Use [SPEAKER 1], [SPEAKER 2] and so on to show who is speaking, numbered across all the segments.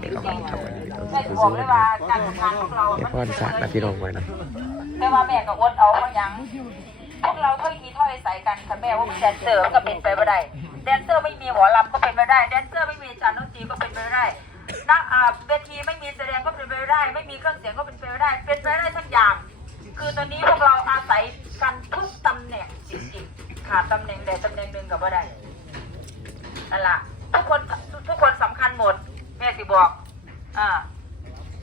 [SPEAKER 1] เด็กเอาครับวันนี้เรา
[SPEAKER 2] แม่
[SPEAKER 1] จะ
[SPEAKER 2] จะ
[SPEAKER 1] ไป
[SPEAKER 2] บอก
[SPEAKER 1] ซื้อ
[SPEAKER 2] เลยว่าการทำงานของเรา
[SPEAKER 1] แต่
[SPEAKER 2] มัน
[SPEAKER 1] พ่อสากนะพี่น้องไว้นะ
[SPEAKER 2] แต่ว่าแม่ก็อดเอาเพราะยังพวกเราถ้อยทีถ้อยใส่กันค่ะแม่ว่าแดนเซอร์มันก็เป็นไปไม่ได้แดนเซอร์ไม่มีหมอลำก็เป็นไปได้แดนเซอร์ไม่มีจานดนตรีก็เป็นไปไม่ได้นักเวทีไม่มีแสดงก็เป็นไปไม่ได้ ไม่มีเครื่องเสียงก็เป็นไปไม่ได้ เป็นไปไม่ได้ทุกอย่าง คือตอนนี้พวกเราอาศัยกันทุกตำแหน่งจริงๆขาดตำแหน่งใดตำแหน่งหนึ่งกับว่าได้นั่นล่ะทุกคนทุกคนสำคัญหมด สิบอกอ่า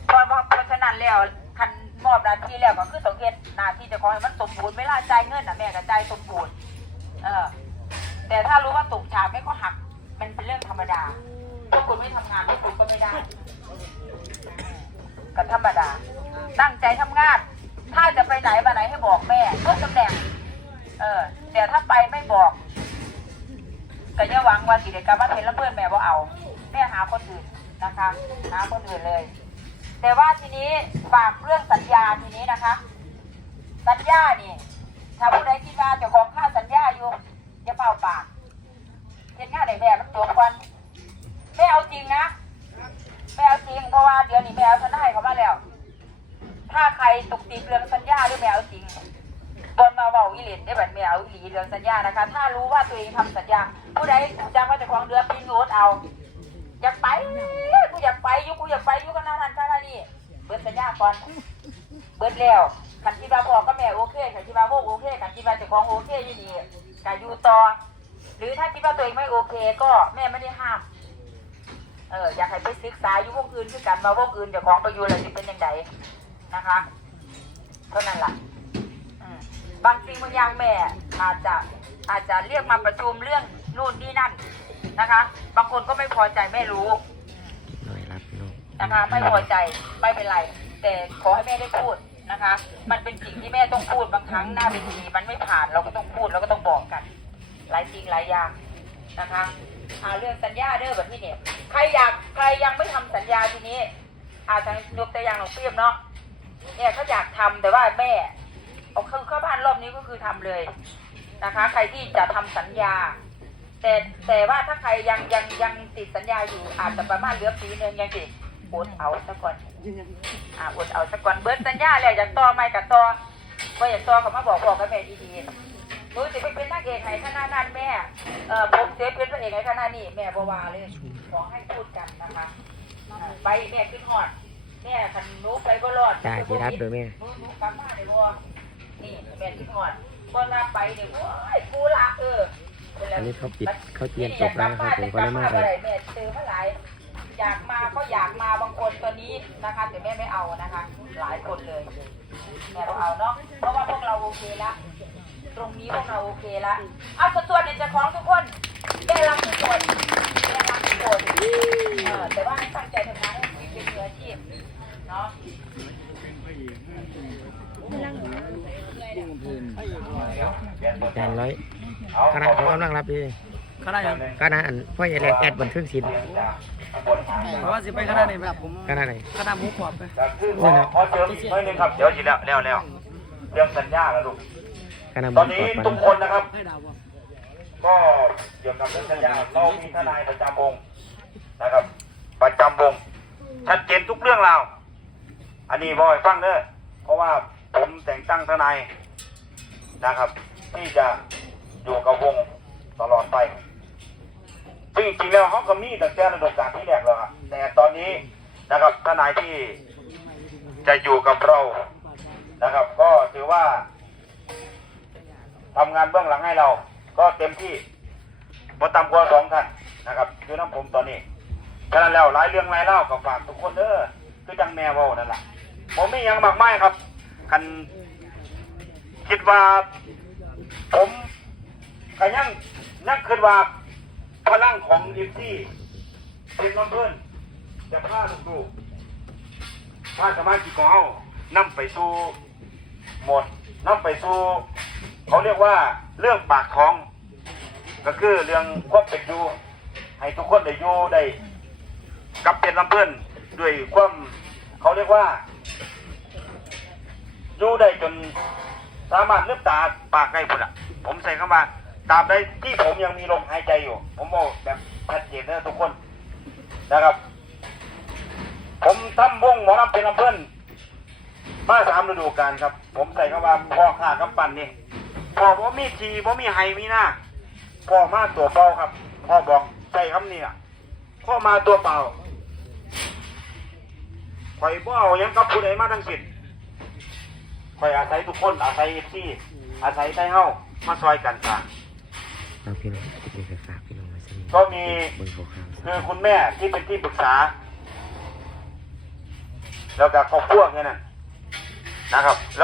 [SPEAKER 2] เพราะเพราะฉะนั้นแล้วคันมอบหน้าที่แล้วก็คือต้องเฮ็ดหน้าที่เจะของให้มันสมบูรณ์เวลาจ่ายเงินน่ะแม่ก็จ่ายสมบูรณ์เออ แต่ถ้ารู้ว่าตกฉากแม่ก็หัก มันเป็นเรื่องธรรมดาถ้าคุณไม่ทำงานพวกคุณก็ไม่ได้ก็ธรรมดา ตั้งใจทำงาน ถ้าจะไปไหนมาไหนให้บอกแม่เพื่อตำแหน่ง เออ แต่ถ้าไปไม่บอกก็อย่าหวังว่าสิเด็กกรรมมาเห็นแล้วเพื่อนแม่บ่เอา แม่หาคนอื่น นะคะหาคนอื่นเลย แต่ว่าทีนี้ฝากเรื่องสัญญาทีนี้นะคะ สัญญานี่ถ้าผู้ใดคิดว่าจ้าของค่าสัญญาอยู่อย่าเป่าปากเห็นงาไหนแม่มันจบก่อนแม่เอาจริงนะแม่เอาจริงเพราะว่าเดี๋ยวนี้แม่เอาทนายเขามาแล้ว ถ้าใครตกติดเรื่องสัญญาหรือแม่เอาจริงบนมาเบาอีหลินได้แบบแม่เอาอีหลีเรื่องสัญญานะคะ ถ้ารู้ว่าตัวเองทำสัญญา ผู้ใดจำว่าเจ้าของเรือปีนโงดเอา อยากไปกูอยากไปอยุกูอยากไปอยุกันนานันท่านานี่เบิดสัญญาก่อนเบิดแล้วขันที่ว่าพ่อก็แม่โอเคขันที่ว่าโมโอเคขันที่ว่าเจ้าของโอเคอยู่นี่กาอยู่ต่อหรือถ้าคิดว่าตัวเองไม่โอเค ก็แม่ไม่ได้ห้ามเอออยากให้ไปศึกษาอยู่วงอื่นคือกันมาวงอื่นเจ้าของไปอยู่อะไรจะเป็นยังไงนะคะเท่านั้นล่ะบางสิ่งบางอย่างแม่อาจจะอาจจะเรียกมาประชุมเรื่องนู่นนี่นั่นนะคะ บางคนก็ไม่พอใจไม่รู้
[SPEAKER 1] หน่อยรับพี่น้อง
[SPEAKER 2] นะคะไม่พอใจไม่เป็นไร แต่ขอให้แม่ได้พูดนะคะ มันเป็นสิ่งที่แม่ต้องพูดบางครั้งหน้าเวทีมันไม่ผ่านเราก็ต้องพูดเราก็ต้องบอกกัน หลายสิ่งหลายอย่างนะคะอาเรื่องสัญญาเด้อแบบนี้เนี่ยใครอยากใครยังไม่ทำสัญญาทีนี้ อาจจะยกตัวอย่างของเปรี้ยมเนาะเนี่ยเขาอยากทำแต่ว่าแม่เอาเข้าเข้าบ้านรอบนี้ก็คือทำเลยนะคะ ใครที่จะทำสัญญา แต่แต่ว่าถ้าใครยังยังยังติดสัญญาอยู่อาจจะประมาณเหลือปีหนึงยังติดอดเอาซะก่อนอ่าอดเอาซะก่อนเบิร์ดสัญญาแล้วอยากต่อไม่กับต่อว่าอยากต่อก็มาบอกบอกกับแม่ดีๆหนูจะไปเป็นนักเอกไหนขนาดนั้นแม่เออผมเสียเป็นพระเอกไหนขนาดนี้แม่บวาเลยขอให้พูดกันนะคะอ่าไปแม่ขึ้นหอดแม่คันหนูไปก็รอด
[SPEAKER 1] จ่ายที่รับโดยแม่
[SPEAKER 2] หนูหนูกลับมาเลยบ่นี่แม่ขึ้นหอดบ่ลาไปเนี่ยโอ้ยกูละเออ
[SPEAKER 1] อันนี้เขาปิดเขาเตรียมจบแล้วนะครับผมก็ได้มากเลย
[SPEAKER 2] แม่เจอเมื่อไหร่อยากมาก็อยากมาบางคนตอนนี้นะคะแต่แม่ไม่เอานะคะ หลายคนเลยแม่เราเอาเนาะเพราะว่าพวกเราโอเคละตรงนี้พวกเราโอเคละเอาส่วนๆเนี่ยจะของทุกคนแม่รักทุกคนแม่รักทุกคนเออแต่ว่าให้ตั้งใจทำงานให้เป็นมืออาชีพเนาะ
[SPEAKER 1] จานร้อย คณะเขากำลังรับดี
[SPEAKER 3] คณะยัง
[SPEAKER 1] คณะอันพ่อใหญ่แรกแอดบันทึกศิลป์
[SPEAKER 3] เพราะว่าสิไปคณะไหนแบบผม
[SPEAKER 1] คณะไหน
[SPEAKER 3] คณะหมูกรอบไป
[SPEAKER 4] คือขอขอเสริมอีกหน่อยหนึงครับเดี๋ยวจีแล้วแล้วแล้วเรื่องสัญญาแล้วลูก
[SPEAKER 1] คณะห
[SPEAKER 4] ต
[SPEAKER 1] มุ
[SPEAKER 4] อน
[SPEAKER 1] น
[SPEAKER 4] นี้
[SPEAKER 1] กอด
[SPEAKER 4] ทุกคนนะครับ
[SPEAKER 3] ให้ดาวบ่
[SPEAKER 4] ก็เกี่ยวกับเรื่องสัญญาเรามีทนายประจำวงนะครับ ประจำวงชัดเจนทุกเรื่องราวอันนี้บอยฟังเด้อเพราะว่าผมแต่งตั้งทนายนะครับ ที่จะ อยู่กับวงตลอดไปซึ่งจริงๆแล้วเขาก็มีตั้งแต่ระดับการที่แรกแล้วครับแต่ตอนนี้นะครับทนายที่จะอยู่กับเรานะครับ ก็ถือว่าทำงานเบื้องหลังให้เรา ก็เต็มที่พอตามกว่าสองท่านนะครับคือน้ำผมตอนนี้ฉะนั้นแล้วหลายเรื่องหลายเล่าก็ฝากทุกคนเด้อคือจังแมวเว้านั่นแหละผมไม่ยังมากไม่ครับคันคิดว่าผม ก็ยังนั่งคิดว่าพลังของดิฟซี่เป็นน้ำเพื่อนจะพาลูกๆพาสมาชิกของเขานำไปสู่หมดนำไปสู่เขาเรียกว่าเรื่องปากท้อง ก็คือเรื่องความเป็นอยู่ให้ทุกคนได้อยู่ได้กับเป็นลำเพื่อนด้วยความเขาเรียกว่าอยู่ได้จนสามารถเลือบตาปากได้พุ่นอะผมใส่เข้ามา ตาบใดที่ผมยังมีลมหายใจอยู่ ผมบอกแบบชัดเจนนะทุกคนนะครับ ผมทำวงหมอลำเป็นลำเพิ่นมาสามฤดูกาลครับ ผมใส่คำว่าพ่อข้ากับปั่นนี่พ่อบ่มีทีบ่มีไฮมีหน้าพ่อมาตัวเปล่าครับพ่อบอกใส่คำนี้อะพ่อมาตัวเปล่าข่อยบ่เอายังกับผู้ใดมาทั้งสิ้นข่อยอาศัยทุกคนอาศัยเอฟซีอาศัยไทเฮามาซอยกันสร้าง
[SPEAKER 1] พี่น้องจะไปฝากพี่น้องไว้สักนิด
[SPEAKER 4] ก็มี
[SPEAKER 1] เบิ่งข่าว
[SPEAKER 4] คือคุณแม่ที่เป็นที่ปรึกษา แล้วก็ครอบครัวแค่นั้นนะครับแล้ว